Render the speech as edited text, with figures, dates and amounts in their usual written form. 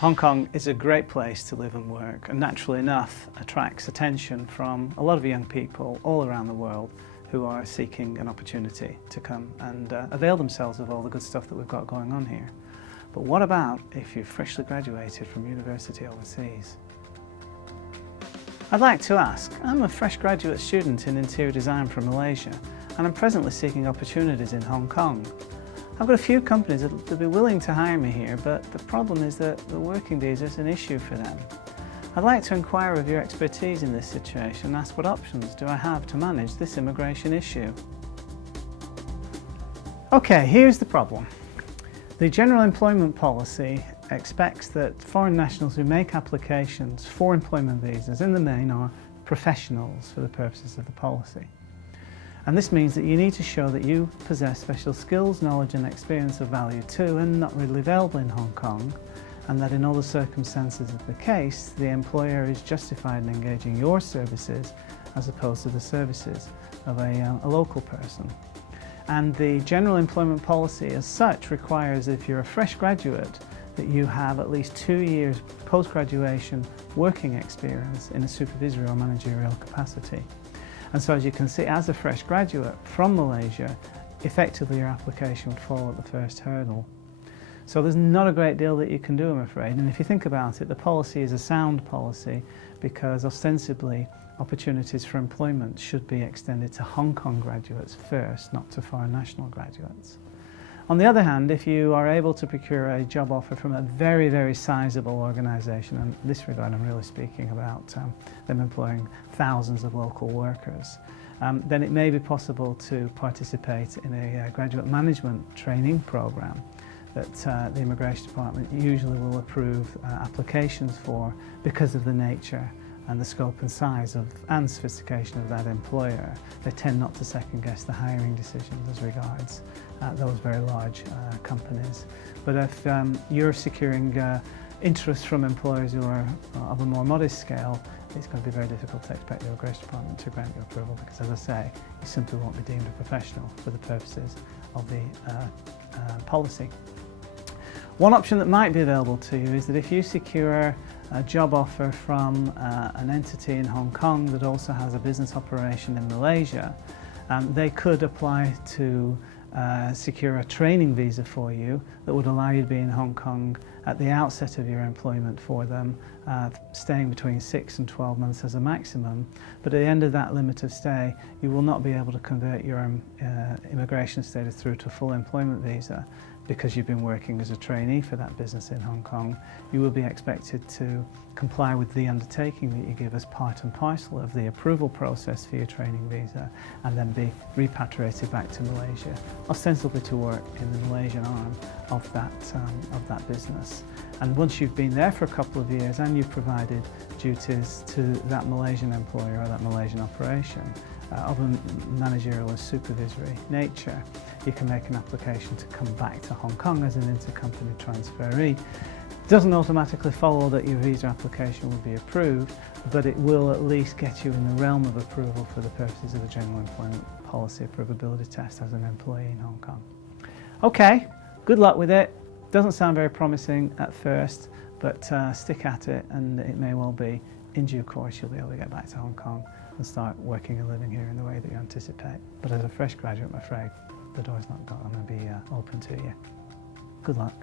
Hong Kong is a great place to live and work, and naturally enough attracts attention from a lot of young people all around the world who are seeking an opportunity to come and avail themselves of all the good stuff that we've got going on here. But what about if you've freshly graduated from university overseas? I'd like to ask, I'm a fresh graduate student in interior design from Malaysia, and I'm presently seeking opportunities in Hong Kong. I've got a few companies that will be willing to hire me here, but the problem is that the working visa is an issue for them. I'd like to inquire of your expertise in this situation and ask what options do I have to manage this immigration issue. Okay, here's the problem. The General Employment Policy expects that foreign nationals who make applications for employment visas in the main are professionals for the purposes of the policy. And this means that you need to show that you possess special skills, knowledge and experience of value to and not readily available in Hong Kong, and that in all the circumstances of the case, the employer is justified in engaging your services as opposed to the services of a local person. And the General Employment Policy as such requires, if you're a fresh graduate, that you have at least 2 years post-graduation working experience in a supervisory or managerial capacity. And so as you can see, as a fresh graduate from Malaysia, effectively your application would fall at the first hurdle. So there's not a great deal that you can do, I'm afraid. And if you think about it, the policy is a sound policy because ostensibly opportunities for employment should be extended to Hong Kong graduates first, not to foreign national graduates. On the other hand, if you are able to procure a job offer from a very, very sizable organisation, and in this regard I'm really speaking about them employing thousands of local workers, then it may be possible to participate in a graduate management training programme that the Immigration Department usually will approve applications for because of the nature and the scope and size and sophistication of that employer. They tend not to second guess the hiring decisions as regards those very large companies. But if you're securing interest from employers who are of a more modest scale, it's going to be very difficult to expect the Immigration Department to grant you approval because, as I say, you simply won't be deemed a professional for the purposes of the policy. One option that might be available to you is that if you secure a job offer from an entity in Hong Kong that also has a business operation in Malaysia, they could apply to secure a training visa for you that would allow you to be in Hong Kong at the outset of your employment for them, staying between 6 and 12 months as a maximum. But at the end of that limit of stay, you will not be able to convert your immigration status through to a full employment visa because you've been working as a trainee for that business in Hong Kong. You will be expected to comply with the undertaking that you give as part and parcel of the approval process for your training visa and then be repatriated back to Malaysia, ostensibly to work in the Malaysian arm of that business. And once you've been there for a couple of years and you've provided duties to that Malaysian employer or that Malaysian operation of a managerial or supervisory nature, you can make an application to come back to Hong Kong as an intercompany transferee. It doesn't automatically follow that your visa application will be approved, but it will at least get you in the realm of approval for the purposes of the General Employment Policy Approvability Test as an employee in Hong Kong. Okay, good luck with it. Doesn't sound very promising at first, but stick at it, and it may well be in due course you'll be able to get back to Hong Kong and start working and living here in the way that you anticipate. But as a fresh graduate, I'm afraid the door's not going to be open to you. Good luck.